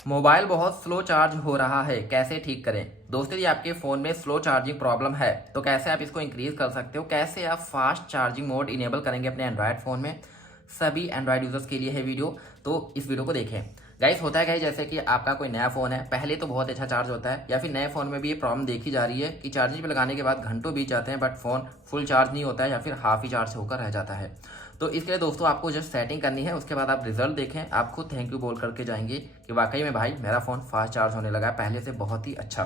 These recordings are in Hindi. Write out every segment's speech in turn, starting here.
मोबाइल बहुत स्लो चार्ज हो रहा है, कैसे ठीक करें। दोस्तों यदि आपके फ़ोन में स्लो चार्जिंग प्रॉब्लम है तो कैसे आप इसको इंक्रीज़ कर सकते हो, कैसे आप फास्ट चार्जिंग मोड इनेबल करेंगे अपने एंड्रॉयड फ़ोन में। सभी एंड्रॉयड यूज़र्स के लिए है वीडियो, तो इस वीडियो को देखें। गाइस होता है क्या है, जैसे कि आपका कोई नया फ़ोन है, पहले तो बहुत अच्छा चार्ज होता है, या फिर नए फ़ोन में भी ये प्रॉब्लम देखी जा रही है कि चार्जिंग पे लगाने के बाद घंटों बीत जाते हैं बट फ़ोन फुल चार्ज नहीं होता है या फिर हाफ ही चार्ज होकर रह जाता है। तो इसके लिए दोस्तों आपको जस्ट सेटिंग करनी है, उसके बाद आप रिजल्ट देखें, आप खुद थैंक यू बोल करके जाएंगे कि वाकई में भाई मेरा फ़ोन फास्ट चार्ज होने लगा है पहले से बहुत ही अच्छा।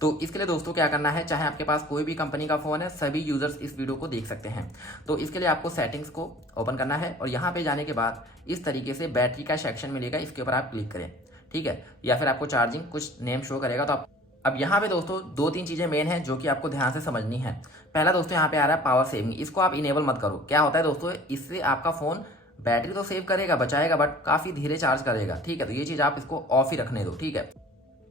तो इसके लिए दोस्तों क्या करना है, चाहे आपके पास कोई भी कंपनी का फ़ोन है, सभी यूज़र्स इस वीडियो को देख सकते हैं। तो इसके लिए आपको सेटिंग्स को ओपन करना है और यहाँ पे जाने के बाद इस तरीके से बैटरी का सेक्शन मिलेगा, इसके ऊपर आप क्लिक करें, ठीक है। या फिर आपको चार्जिंग कुछ नेम शो करेगा, तो आप अब यहाँ पे दोस्तों दो तीन चीज़ें मेन हैं जो कि आपको ध्यान से समझनी है। पहला दोस्तों यहाँ पे आ रहा है पावर सेविंग, इसको आप इनेबल मत करो। क्या होता है दोस्तों, इससे आपका फ़ोन बैटरी तो सेव करेगा, बचाएगा, बट काफ़ी धीरे चार्ज करेगा, ठीक है। तो ये चीज़ आप इसको ऑफ ही रखने दो, ठीक है।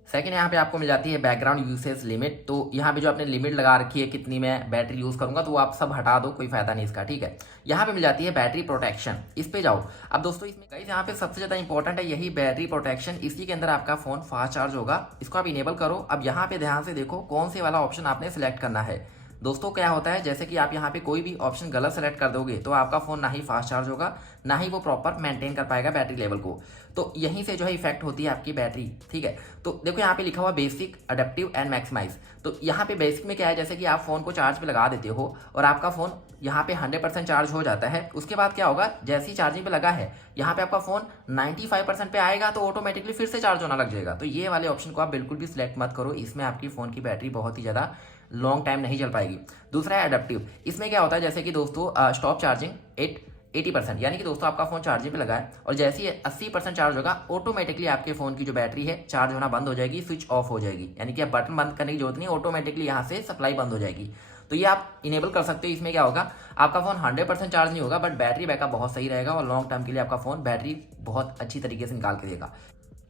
सेकंड यहाँ पे आपको मिल जाती है बैकग्राउंड यूसेज लिमिट। तो यहाँ पे जो आपने लिमिट लगा रखी है कितनी मैं बैटरी यूज़ करूंगा, तो वो आप सब हटा दो, कोई फायदा नहीं इसका, ठीक है। यहाँ पे मिल जाती है बैटरी प्रोटेक्शन, इस पे जाओ। अब दोस्तों इसमें गाइस यहाँ पे सबसे ज़्यादा इंपॉर्टेंट है यही बैटरी प्रोटेक्शन, इसी के अंदर आपका फ़ोन फास्ट चार्ज होगा, इसको आप इनेबल करो। अब यहाँ पे ध्यान से देखो कौन से वाला ऑप्शन आपने सेलेक्ट करना है। दोस्तों क्या होता है, जैसे कि आप यहाँ पे कोई भी ऑप्शन गलत सेलेक्ट कर दोगे तो आपका फ़ोन ना ही फास्ट चार्ज होगा, ना ही वो प्रॉपर मेंटेन कर पाएगा बैटरी लेवल को। तो यहीं से जो है इफेक्ट होती है आपकी बैटरी, ठीक है। तो देखो यहाँ पे लिखा हुआ बेसिक, अडेप्टिव एंड मैक्सिमाइज। तो यहाँ पे बेसिक में क्या है, जैसे कि आप फ़ोन को चार्ज पे लगा देते हो और आपका फ़ोन यहाँ पे 100% चार्ज हो जाता है, उसके बाद क्या होगा, जैसे ही चार्जिंग पे लगा है यहाँ पे आपका फ़ोन 95% पे आएगा तो ऑटोमेटिकली फिर से चार्ज होना लग जाएगा। तो ये वाले ऑप्शन को आप बिल्कुल भी सिलेक्ट मत करो, इसमें आपकी फ़ोन की बैटरी बहुत ही ज़्यादा लॉन्ग टाइम नहीं चल पाएगी। दूसरा है अडेप्टिव, इसमें क्या होता है, जैसे कि दोस्तों स्टॉप चार्जिंग 80%, यानी कि दोस्तों आपका फ़ोन चार्जिंग पे लगा है और जैसे ही 80% चार्ज होगा ऑटोमेटिकली आपके फ़ोन की जो बैटरी है चार्ज होना बंद हो जाएगी, स्विच ऑफ हो जाएगी, यानी कि आप बटन बंद करने की जरूरत नहीं, ऑटोमेटिकली यहाँ से सप्लाई बंद हो जाएगी। तो ये आप इनेबल कर सकते हो। इसमें क्या होगा, आपका फ़ोन 100% चार्ज नहीं होगा बट बैटरी बैकअप बहुत सही रहेगा और लॉन्ग टर्म के लिए आपका फ़ोन बैटरी बहुत अच्छी तरीके से निकाल के देगा।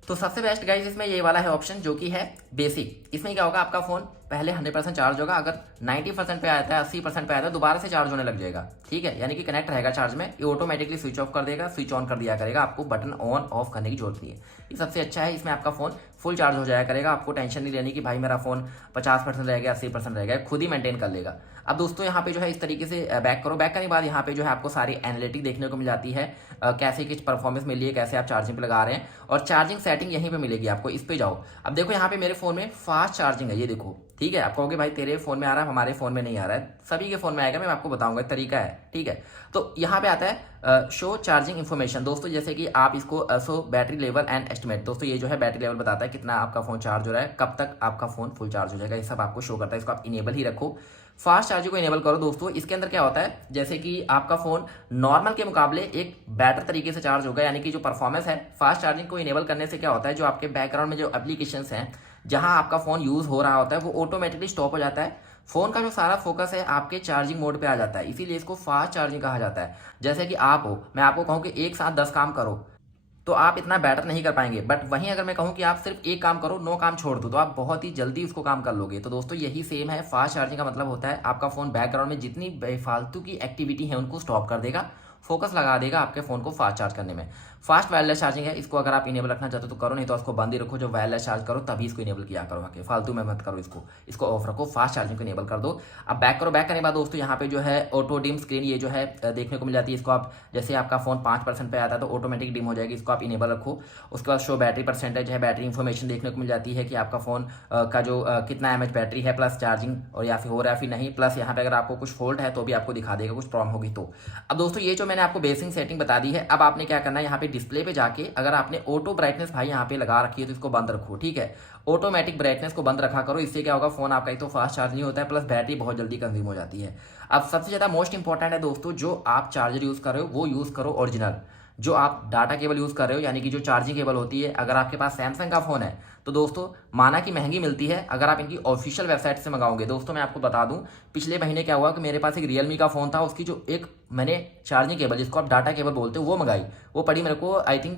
तो सबसे बेस्ट गाइज इसमें ये वाला है ऑप्शन जो कि है बेसिक। इसमें क्या होगा, आपका फ़ोन पहले 100% चार्ज होगा, अगर 90% पे आता है, 80% पे आता है, दोबारा से चार्ज होने लग जाएगा, ठीक है। यानी कि कनेक्ट रहेगा चार्ज में, ये ऑटोमेटिकली स्विच ऑफ कर देगा, स्विच ऑन कर दिया करेगा, आपको बटन ऑन ऑफ करने की जरूरत नहीं है। ये सबसे अच्छा है, इसमें आपका फ़ोन फुल चार्ज हो जाया करेगा, आपको टेंशन नहीं लेनी कि भाई मेरा फ़ोन 50% रह गया, 80% रह गया, खुद ही मेंटेन कर लेगा। अब दोस्तों यहाँ पे जो है इस तरीके से बैक करो, बैक करने के बाद यहाँ पे जो है आपको सारी एनालिटिक देखने को मिल जाती है, कैसे किस परफॉर्मेंस मिली है, कैसे आप चार्जिंग पे लगा रहे हैं, और चार्जिंग सेटिंग यहीं पे मिलेगी आपको, इस पे जाओ। अब देखो यहाँ पे मेरे फ़ोन में फास्ट चार्जिंग है, ये देखो, ठीक है। आप कहोगे भाई तेरे फ़ोन में आ रहा है, हमारे फ़ोन में नहीं आ रहा है, सभी के फ़ोन में आएगा, मैं आपको बताऊंगा तरीका है, ठीक है। तो यहाँ पे आता है शो चार्जिंग इन्फॉर्मेशन। दोस्तों जैसे कि आप इसको show battery level and estimate, दोस्तों ये जो है बैटरी लेवल बताता है कितना आपका फ़ोन चार्ज हो रहा है, कब तक आपका फ़ोन फुल चार्ज हो जाएगा, ये सब आपको शो करता है, इसको आप इनेबल ही रखो। फास्ट चार्जिंग को इनेबल करो दोस्तों। इसके अंदर क्या होता है, जैसे कि आपका फ़ोन नॉर्मल के मुकाबले एक बेटर तरीके से चार्ज होगा, यानी कि जो परफॉर्मेंस है, फास्ट चार्जिंग को इनेबल करने से क्या होता है, जो आपके बैकग्राउंड में जो एप्लीकेशंस हैं जहां आपका फ़ोन यूज़ हो रहा होता है वो ऑटोमेटिकली स्टॉप हो जाता है, फ़ोन का जो सारा फोकस है आपके चार्जिंग मोड पे आ जाता है, इसीलिए इसको फास्ट चार्जिंग कहा जाता है। जैसे कि आप हो, मैं आपको कहूँ कि एक साथ 10 काम करो तो आप इतना बेटर नहीं कर पाएंगे, बट वहीं अगर मैं कहूं कि आप सिर्फ एक काम करो, 9 काम छोड़ दो, तो आप बहुत ही जल्दी उसको काम कर लोगे। तो दोस्तों यही सेम है, फास्ट चार्जिंग का मतलब होता है आपका फ़ोन बैकग्राउंड में जितनी बेफालतू की एक्टिविटी है उनको स्टॉप कर देगा, फोकस लगा देगा आपके फ़ोन को फास्ट चार्ज करने में। फास्ट वायरलेस चार्जिंग है, इसको अगर आप इनेबल रखना चाहते हो तो करो, नहीं तो इसको बंद ही रखो, जो वायरलेस चार्ज करो तभी इसको इनेबल किया करो, आके फालतू में मत करो, इसको ऑफ रखो, फास्ट चार्जिंग को इनेबल कर दो। अब बैक करो, बैक करने के बाद दोस्तों यहाँ पे जो है ऑटो डिम स्क्रीन ये जो है देखने को मिल जाती है, इसको आप जैसे आपका फ़ोन 5% पे आता है तो ऑटोमेटिक डिम हो जाएगी, इसको आप इनेबल रखो। उसके बाद शो बैटरी परसेंटेज है, बैटरी इन्फॉर्मेशन देखने को मिल जाती है कि आपका फ़ोन का जो कितना एमएच बैटरी है, प्लस चार्जिंग और या फिर हो रहा है फिर नहीं, प्लस यहाँ पे अगर आपको कुछ फॉल्ट है तो भी आपको दिखा देगा, कुछ प्रॉब्लम होगी तो। अब दोस्तों ये जो मैंने आपको बेसिक सेटिंग बता दी है, अब आपने क्या करना है, यहाँ पे डिस्प्ले पे जाके अगर आपने ऑटो ब्राइटनेस भाई यहाँ पे लगा रखी है तो इसको बंद रखो, ठीक है। ऑटोमेटिक ब्राइटनेस को बंद रखा करो, इससे क्या होगा, फोन आपका एक तो फास्ट चार्ज नहीं होता है, प्लस बैटरी बहुत जल्दी कंज्यूम हो जाती है। अब सबसे ज्यादा मोस्ट इंपॉर्टेंट है दोस्तों, जो आप चार्जर यूज कर रहे हो वो यूज करो ओरिजिनल। जो आप डाटा केबल यूज कर रहे हो, यानी कि जो चार्जिंग केबल होती है, अगर आपके पास सैमसंग का फोन है तो दोस्तों माना कि महंगी मिलती है, अगर आप इनकी ऑफिशियल वेबसाइट से मंगाओगे। दोस्तों मैं आपको बता दूं, पिछले महीने क्या हुआ कि मेरे पास एक रियलमी का फोन था, उसकी जो एक मैंने चार्जिंग केबल जिसको आप डाटा केबल बोलते हो वो मंगाई, वो पड़ी मेरे को आई थिंक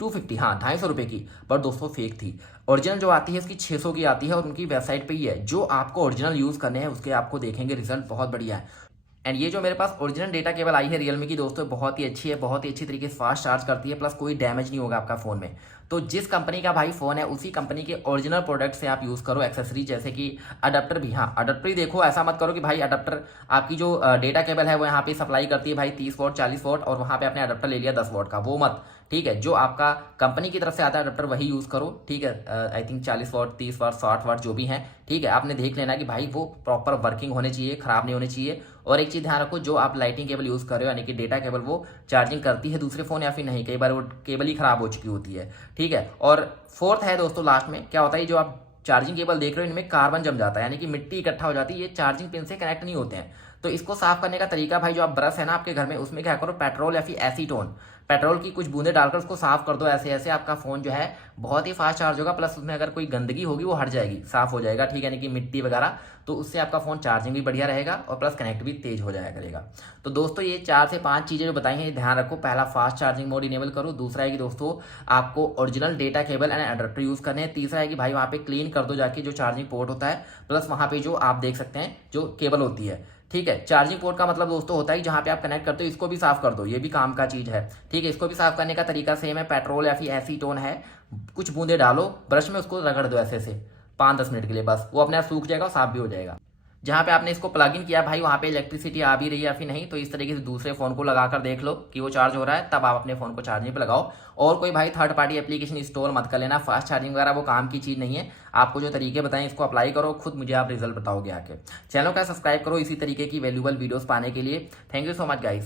250, हाँ 250 रुपये की, पर दोस्तों फेक थी। ओरिजिनल जो आती है उसकी 600 की आती है और उनकी वेबसाइट पे ही है। जो आपको ओरिजिनल यूज़ करने हैं उसके आपको देखेंगे रिजल्ट बहुत बढ़िया है। एंड ये जो मेरे पास ओरिजिनल डेटा केबल आई है रियलमी की दोस्तों, बहुत ही अच्छी है, बहुत ही अच्छी तरीके से फास्ट चार्ज करती है, प्लस कोई डैमेज नहीं होगा आपका फ़ोन में। तो जिस कंपनी का भाई फ़ोन है उसी कंपनी के ओरिजिनल प्रोडक्ट से आप यूज़ करो एक्सेसरीज, जैसे कि अडाप्टर भी। हाँ, अडाप्टर ही देखो, ऐसा मत करो कि भाई अडाप्टर आपकी जो डेटा केबल है वो यहाँ पे सप्लाई करती है भाई 30 वॉट 40 वॉट और वहाँ पे आपने अडाप्टर ले लिया 10 वॉट का, वो मत। ठीक है, जो आपका कंपनी की तरफ से आता है अडाप्टर वही यूज़ करो। ठीक है, I think 40 what 30 what 60 what जो भी हैं, ठीक है, आपने देख लेना कि भाई वो प्रॉपर वर्किंग होने चाहिए, ख़राब नहीं होने चाहिए। और एक चीज़ ध्यान रखो, जो आप लाइटिंग केबल यूज़ कर रहे हो यानी कि डेटा केबल, वो चार्जिंग करती है दूसरे फ़ोन या फिर नहीं, कई बार वो केबल ही ख़राब हो चुकी होती है। ठीक है, और फोर्थ है दोस्तों, लास्ट में क्या होता है, जो आप चार्जिंग केबल देख रहे हो इनमें कार्बन जम जाता है यानी कि मिट्टी इकट्ठा हो जाती है, ये चार्जिंग पिन से कनेक्ट नहीं होते हैं। तो इसको साफ करने का तरीका भाई, जो आप ब्रश है ना आपके घर में, उसमें क्या करो, पेट्रोल या फिर एसीटोन, पेट्रोल की कुछ बूंदे डालकर उसको साफ कर दो ऐसे ऐसे, आपका फ़ोन जो है बहुत ही फास्ट चार्ज होगा, प्लस उसमें अगर कोई गंदगी होगी वो हट जाएगी, साफ हो जाएगा। ठीक है, यानी कि मिट्टी वगैरह, तो उससे आपका फ़ोन चार्जिंग भी बढ़िया रहेगा और प्लस कनेक्ट भी तेज हो जाया करेगा। तो दोस्तों ये 4 से 5 चीज़ें जो बताई हैं ये ध्यान रखो। पहला, फास्ट चार्जिंग मोड इनेबल करो। दूसरा है कि दोस्तों आपको original data cable and adapter use करने हैं। तीसरा है कि भाई वहाँ पे क्लीन कर दो जाके जो चार्जिंग पोर्ट होता है, प्लस वहाँ पे जो आप देख सकते हैं जो केबल होती है। ठीक है, चार्जिंग पोर्ट का मतलब दोस्तों होता है जहाँ पे आप कनेक्ट करते हो, इसको भी साफ कर दो, ये भी काम का चीज़ है। ठीक है, इसको भी साफ करने का तरीका सेम है, पेट्रोल या फिर एसीटोन है, कुछ बूंदे डालो ब्रश में, उसको रगड़ दो ऐसे से 5-10 मिनट के लिए, बस वो अपने आप सूख जाएगा और साफ भी हो जाएगा। जहाँ पे आपने इसको प्लग इन किया भाई वहाँ पे इलेक्ट्रिसिटी आ भी रही है या फिर नहीं, तो इस तरीके से दूसरे फ़ोन को लगाकर देख लो कि वो चार्ज हो रहा है, तब आप अपने फ़ोन को चार्जिंग पे लगाओ। और कोई भाई थर्ड पार्टी एप्लीकेशन इंस्टॉल मत कर लेना, फास्ट चार्जिंग वगैरह वो काम की चीज़ नहीं है। आपको जो तरीके बताएं इसको अप्लाई करो, खुद मुझे आप रिजल्ट बताओगे आके। चैनल का सब्सक्राइब करो इसी तरीके की वैल्यूबल वीडियोस पाने के लिए। Thank you so much guys.